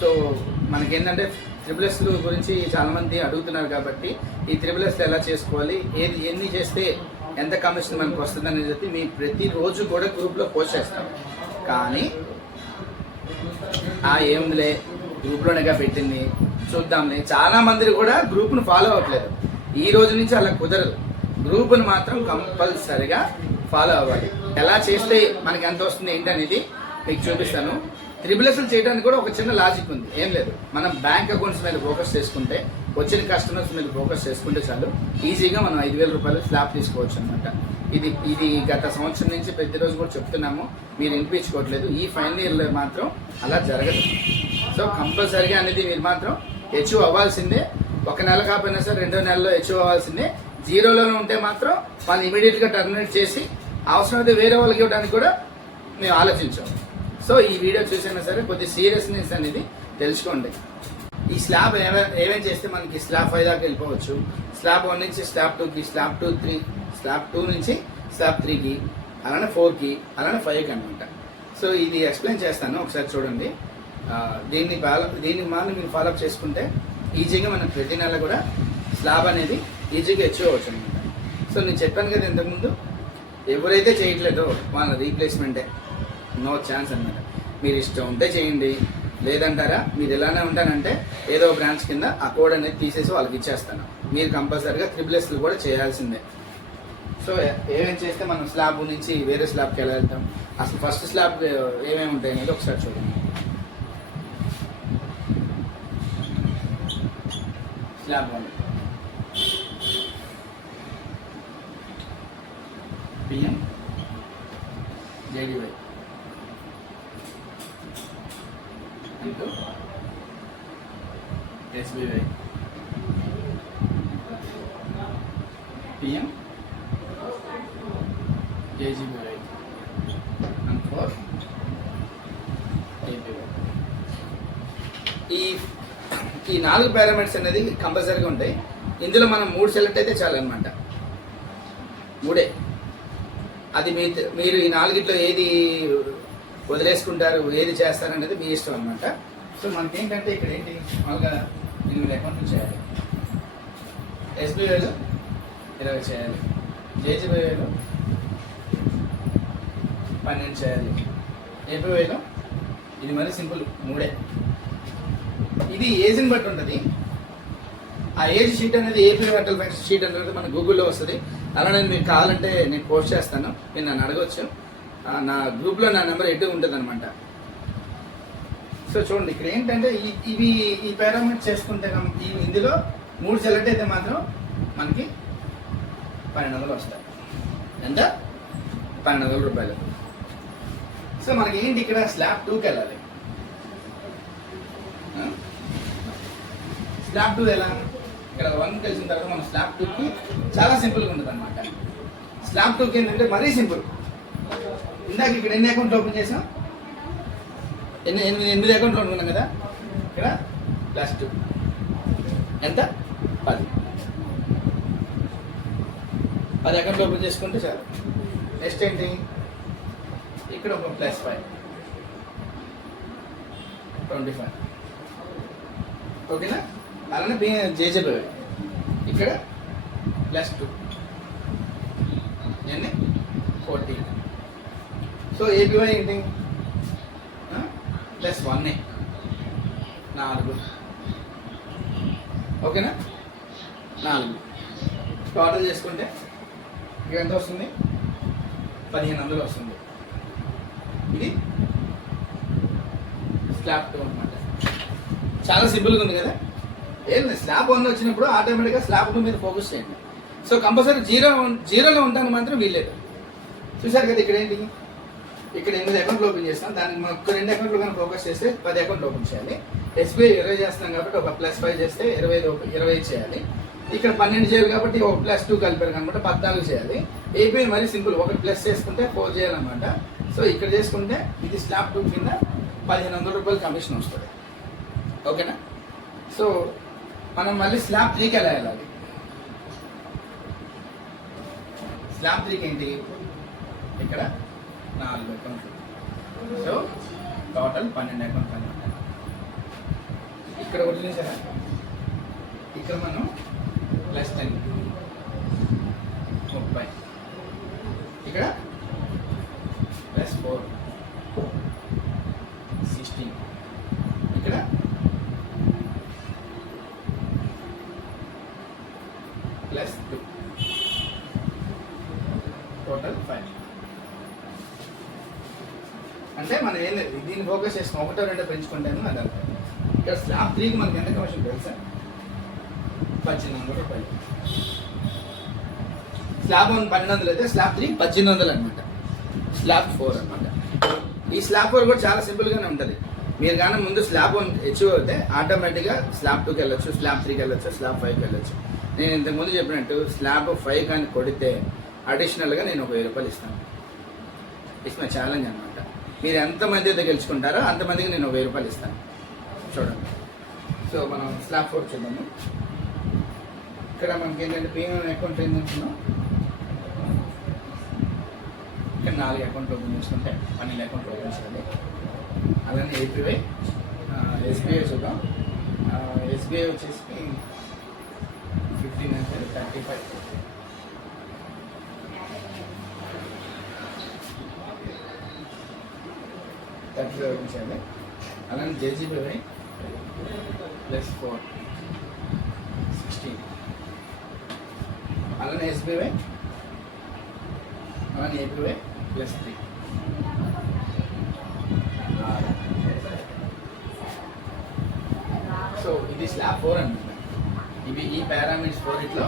So మనకేంటంటే triple S గురించి చాలామంది అడుగుతున్నారు కాబట్టి ఈ త్రిబుల్ ఎస్ ఎలా చేసుకోవాలి, ఎన్ని చేస్తే ఎంత కమిషన్ మనకు వస్తుంది అనేది చెప్పి మేము ప్రతిరోజు కూడా గ్రూప్లో పోస్ట్ చేస్తాం. కానీ ఏముందిలే గ్రూప్లోనేగా పెట్టింది చూద్దాంలే, చాలామంది కూడా గ్రూప్ను ఫాలో అవ్వట్లేదు. ఈ రోజు నుంచి అలా కుదరదు. గ్రూప్ను మాత్రం కంపల్సరిగా ఫాలో అవ్వాలి. ఎలా చేస్తే మనకి ఎంత వస్తుంది ఏంటి అనేది మీకు చూపిస్తాను. త్రిబుల్ ఎస్లు చేయడానికి కూడా ఒక చిన్న లాజిక్ ఉంది. ఏం లేదు, మనం బ్యాంక్ అకౌంట్స్ మీద ఫోకస్ చేసుకుంటే, వచ్చిన కస్టమర్స్ మీద ఫోకస్ చేసుకుంటే చాలు, ఈజీగా మనం 5,000 రూపాయలు స్లాబ్ తీసుకోవచ్చు అనమాట. ఇది గత సంవత్సరం నుంచి ప్రతిరోజు కూడా చెప్తున్నాము, మీరు వినిపించుకోవట్లేదు. ఈ ఫైనల్ ఇయర్లో మాత్రం అలా జరగదు. సో కంపల్సరీగా అనేది మీరు మాత్రం అచీవ్ అవ్వాల్సిందే. ఒక నెల కాకపోయినా సరే 2వ నెలలో అచీవ్ అవ్వాల్సిందే. జీరోలోనే ఉంటే మాత్రం వాళ్ళు ఇమీడియట్గా టర్మినేట్ చేసి అవసరమైతే వేరే వాళ్ళకి ఇవ్వడానికి కూడా మేము ఆలోచించాము. సో ఈ వీడియో చూసినా సరే కొద్ది సీరియస్నెస్ అనేది తెలుసుకోండి. ఈ స్లాబ్ ఏమేమి చేస్తే మనకి స్లాబ్ 5 దాకా వెళ్ళిపోవచ్చు. స్లాబ్ 1 నుంచి స్లాబ్ 2కి, స్లాబ్ 2 నుంచి స్లాబ్ 3కి, అలానే 4కి, అలానే 5కి అనమాట. సో ఇది ఎక్స్ప్లెయిన్ చేస్తాను, ఒకసారి చూడండి. దీన్ని మాత్రం మీరు ఫాలోఅప్ చేసుకుంటే ఈజీగా మనం ప్రతి నెల కూడా స్లాబ్ అనేది ఈజీగా అచీవ్ అవ్వచ్చు అనమాట. సో నేను చెప్పాను కదా ఇంతకుముందు, ఎవరైతే చేయట్లేదో వాళ్ళ రీప్లేస్మెంటే, నో ఛాన్స్ అనమాట. మీరు ఇష్టం ఉంటే చేయండి, లేదంటారా మీరు ఎలానే ఉంటానంటే ఏదో బ్రాంచ్ కింద ఆ కోడ్ అనేది తీసేసి వాళ్ళకి ఇచ్చేస్తాను. మీరు కంపల్సరీగా త్రిబుల్ ఎస్లు కూడా చేయాల్సిందే. సో ఏమేమి చేస్తే మనం స్లాబ్ నుంచి వేరే స్లాబ్కి ఎలా వెళ్తాం, అసలు ఫస్ట్ స్లాబ్ ఏమేమి ఉంటాయి అనేది ఒకసారి చూడండి. Slab 1 PM JDY into SBY PM JGBY and for APY. ఈ 4 పారామీటర్స్ అనేది కంపల్సరీగా ఉంటాయి. ఇందులో మనం 3 సెలెక్ట్ అయితే చాలన్నమాట. 3. అది మీరు ఈ 4ట్లో ఏది వదిలేసుకుంటారు, ఏది చేస్తారనేది మీ ఇష్టం అనమాట. సో మనకేంటంటే ఇక్కడ ఏంటి, మామూలుగా 8 అకౌంట్లు చేయాలి. SBIలో 20 చేయాలి. JGBIలో 12 చేయాలి. APYలో ఇది మరి సింపుల్ 3. ఇది ఏజ్ని బట్టి ఉంటుంది. ఆ ఏజ్ షీట్ అనేది ఏపీ అటల్ పెన్షన్ షీట్ అనేది మన గూగుల్లో వస్తుంది. అలా నేను మీకు కావాలంటే నేను పోస్ట్ చేస్తాను, మీరు నన్ను అడగవచ్చు. నా గ్రూప్లో నా నెంబర్ ఎటు ఉంటుంది అనమాట. సో చూడండి, ఇక్కడ ఏంటంటే ఈ పారామీటర్ చేసుకుంటే ఇందులో 3 సెలెక్ట్ అయితే మాత్రం మనకి 1200 వస్తాయి. ఎంత? 1200 రూపాయలు. సో మనకి ఏంటి, ఇక్కడ స్లాబ్ 2కి వెళ్ళాలి. స్లాబ్ 2 ఎలా, ఇక్కడ 1 తెలిసిన తర్వాత మనం స్లాబ్ 2కి చాలా సింపుల్గా ఉంటుంది అనమాట. స్లాబ్ 2కి ఏంటంటే మరీ సింపుల్. ఇందాక ఇక్కడ ఎన్ని అకౌంట్లు ఓపెన్ చేసాం, 8 అకౌంట్లు అనుకున్నాం కదా. ఇక్కడ +2 ఎంత, 10 అకౌంట్లు ఓపెన్ చేసుకుంటే చాలు. నెక్స్ట్ ఏంటి, ఇక్కడ ఒక +5 25. ఓకేనా. అలానే JGBY ఇక్కడ +2 ఎన్ని, 40. సో APY ఏంటి, +1 4. ఓకేనా, 4 టోటల్ చేసుకుంటే ఇక ఎంత వస్తుంది, 1500 వస్తుంది. ఇది స్లాబ్ 2 అనమాట. చాలా సింపుల్గా ఉంది కదా. ఏం స్లాబ్ 1 వచ్చినప్పుడు ఆటోమేటిక్గా స్లాబ్ 2 మీద ఫోకస్ చేయండి. సో కంపల్సరీ జీరోలో ఉంటాను మాత్రం వీల్లేదు. చూసారు కదా, ఇక్కడ ఏంటి, ఇక్కడ 8 అకౌంట్లు ఓపెన్ చేస్తాం. దానికి ఒక్క 2 అకౌంట్లు కానీ ఫోకస్ చేస్తే 10 అకౌంట్లు ఓపెన్ చేయాలి. SBI 20 చేస్తాం కాబట్టి ఒక +5 చేస్తే 20 చేయాలి. ఇక్కడ 12 చేయాలి కాబట్టి ఒక +2 కలిపారు అనమాట, 14 చేయాలి. APY మరి సింపుల్, ఒకటి ప్లస్ చేసుకుంటే 4 చేయాలన్నమాట. సో ఇక్కడ చేసుకుంటే ఇది స్లాబ్ 2 కింద 1500 రూపాయలు కమిషన్ వస్తుంది. ఓకేనా. సో మనం మళ్ళీ స్లాబ్ 3కి ఎలా వెళ్ళాలి. స్లాబ్ 3కి ఏంటి, ఇక్కడ 4 అకౌంట్లు. సో టోటల్ 12 అకౌంట్లు అనమాట. ఇక్కడ ఒకటి చూసారా, ఇక్కడ మనం +10 30, ఇక్కడ +4 16, ఇక్కడ +2 టోటల్ 5. అంటే మనం ఏం లేదు, దీన్ని ఫోకస్ చేసుకుని ఒకటో రెండో పెంచుకుంటాను అది అంతా. ఇక్కడ స్లాబ్ 3కి మనకి ఎంత కమిషన్ తెలుసా? 1800 రూపాయలు. స్లాబ్ 1 1200 అయితే స్లాబ్ 3 1800 అనమాట. స్లాబ్ 4 అనమాట. ఈ స్లాబ్ 4 కూడా చాలా సింపుల్గానే ఉంటుంది. మీరు కానీ ముందు స్లాబ్ 1 అచీవ్ అయితే ఆటోమేటిక్గా స్లాబ్ 2కి వెళ్ళొచ్చు, స్లాబ్ 3కి వెళ్ళొచ్చు, స్లాబ్ 5కి వెళ్ళొచ్చు. నేను ఇంతకుముందు చెప్పినట్టు స్లాబ్ 5 కానీ కొడితే అడిషనల్గా నేను ఒక 1000 రూపాయలు ఇస్తాను. ఇట్స్ మై ఛాలెంజ్ అనమాట. మీరు ఎంతమంది అయితే గెలుచుకుంటారో అంతమందికి నేను ఒక 1000 రూపాయలు ఇస్తాను. చూడండి. సో మనం స్లాబ్ 4 చూద్దాము. ఇక్కడ మనకి ఏంటంటే ప్రీమియం అకౌంట్ ఏంటంటున్నాం, ఇక్కడ 4 అకౌంట్లు ఓపెన్ చేసుకుంటే 12 అకౌంట్లు ఓపెన్ చేయాలి. అలానే ఏపీవై, ఎస్బీఐ చూద్దాం. ఎస్బీఐ వచ్చేసి 15 అంటే 35, ఓపెన్ చేయాలి. అలానే జేజీబీవై +4 16, అలానే ఎస్బీఐ, అలానే ఏపీవై +3 సో ఇది స్లాబ్ 4 అనమాట. ఇవి ఈ పారామీటర్స్ 4 ఇట్లో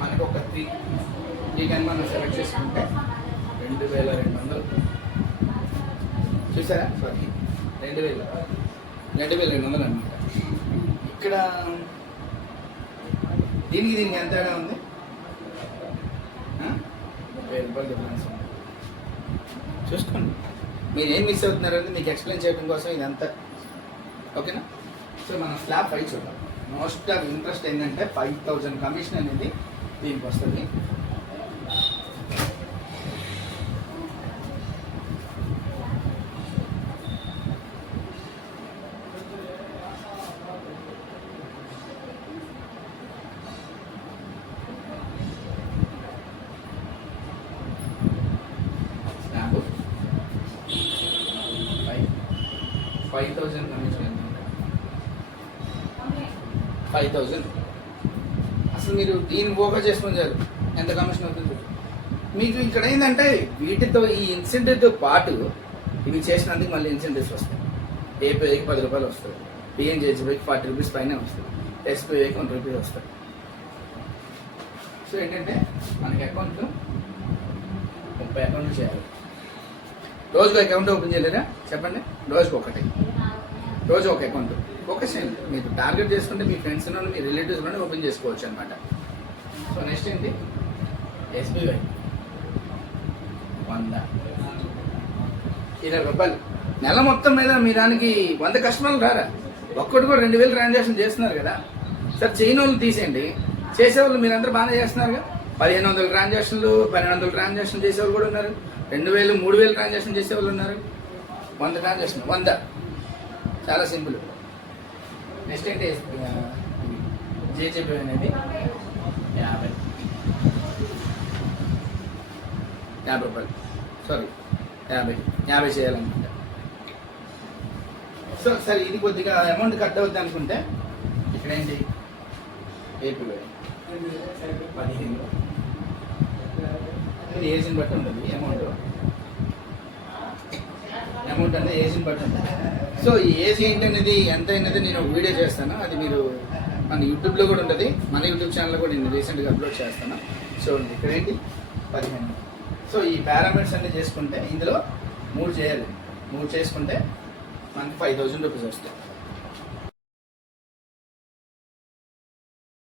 మనకు ఒక 3 కానీ మనం సెలెక్ట్ చేసుకుంటే 2200 చూసారా, సారీ 2200 అనమాట. ఇక్కడ దీనికి ఎంత తేడా ఉంది? 1000 రూపాయలు డిఫరెన్స్ ఉంది. చూసుకోండి, మీరు ఏం మిస్ అవుతున్నారని మీకు ఎక్స్ప్లెయిన్ చేయడం కోసం ఇదంతా. ఓకేనా? సో మనం స్లాబ్ 5 చూద్దాం. మోస్ట్ ఆఫ్ ఇంట్రెస్ట్ ఏంటంటే 5000 కమిషన్ అనేది దీనికి వస్తుంది. స్లాబ్ 5000 కమిషన్ ఎంత? 5000. అసలు మీరు దీన్ని ఫోకస్ చేసుకొని చాలు ఎంత కమిషన్ అవుతుంది. మీకు ఇక్కడ ఏంటంటే వీటితో ఈ ఇన్సెంటివ్తో పాటు ఇవి చేసినందుకు మళ్ళీ ఇన్సెంటివ్స్ వస్తాయి. ఏపీఐకి 10 రూపాయలు వస్తుంది, పిఎన్జేజీపీకి 40 రూపీస్ పైన వస్తుంది, ఎస్పీఐకి 1 రూపీ వస్తుంది. సో ఏంటంటే మనకి అకౌంట్లు 30 అకౌంట్లు చేయాలి. రోజుకు అకౌంట్ ఓపెన్ చేయలేరా చెప్పండి? రోజుకు ఒకటి, రోజు ఒక అకౌంట్ ఫోకస్ చేయండి. మీరు టార్గెట్ చేసుకుంటే మీ ఫ్రెండ్స్ మీ రిలేటివ్స్ కూడా ఓపెన్ చేసుకోవచ్చు అనమాట. సో నెక్స్ట్ ఏంటి? ఎస్బీఐ 100 20 రూపాయలు. నెల మొత్తం మీద మీ దానికి 100 కస్టమర్లు రారా? ఒక్కటి కూడా 2000 ట్రాన్సాక్షన్ చేస్తున్నారు కదా సార్. చేయని వాళ్ళు తీసేయండి, చేసేవాళ్ళు మీరందరూ బాగానే చేస్తున్నారుగా. 1500 ట్రాన్సాక్షన్లు 1200 ట్రాన్సాక్షన్ చేసేవాళ్ళు కూడా ఉన్నారు, 2000 3000 ట్రాన్సాక్షన్ చేసేవాళ్ళు ఉన్నారు. 100 ట్రాన్సాక్షన్ 100, చాలా సింపుల్. నెక్స్ట్ ఏంటి? జేజేపీ అనేది 50 రూపాయలు, సారీ 50 చేయాలన్నమాట. సో సరే, ఇది కొద్దిగా అమౌంట్ కట్ అవుద్ది అనుకుంటే ఇక్కడ ఏంటి? ఏపీలో 15. ఇది ఏజ్ని బట్టి ఉంటుంది అమౌంట్ అనేది ఏజ్ని బట్టి ఉంటుంది. సో ఈ ఏజ్ ఏంటి అనేది ఎంత అయినది నేను ఒక వీడియో చేస్తాను. అది మీరు మన యూట్యూబ్లో కూడా ఉంటుంది, మన యూట్యూబ్ ఛానల్లో కూడా నేను రీసెంట్గా అప్లోడ్ చేస్తాను. సో ఇక్కడ ఏంటి? 15. సో ఈ పారామీటర్స్ అన్నీ చేసుకుంటే ఇందులో 3 చేయాలి. 3 చేసుకుంటే మనకి 5000 రూపీస్ వస్తాయి.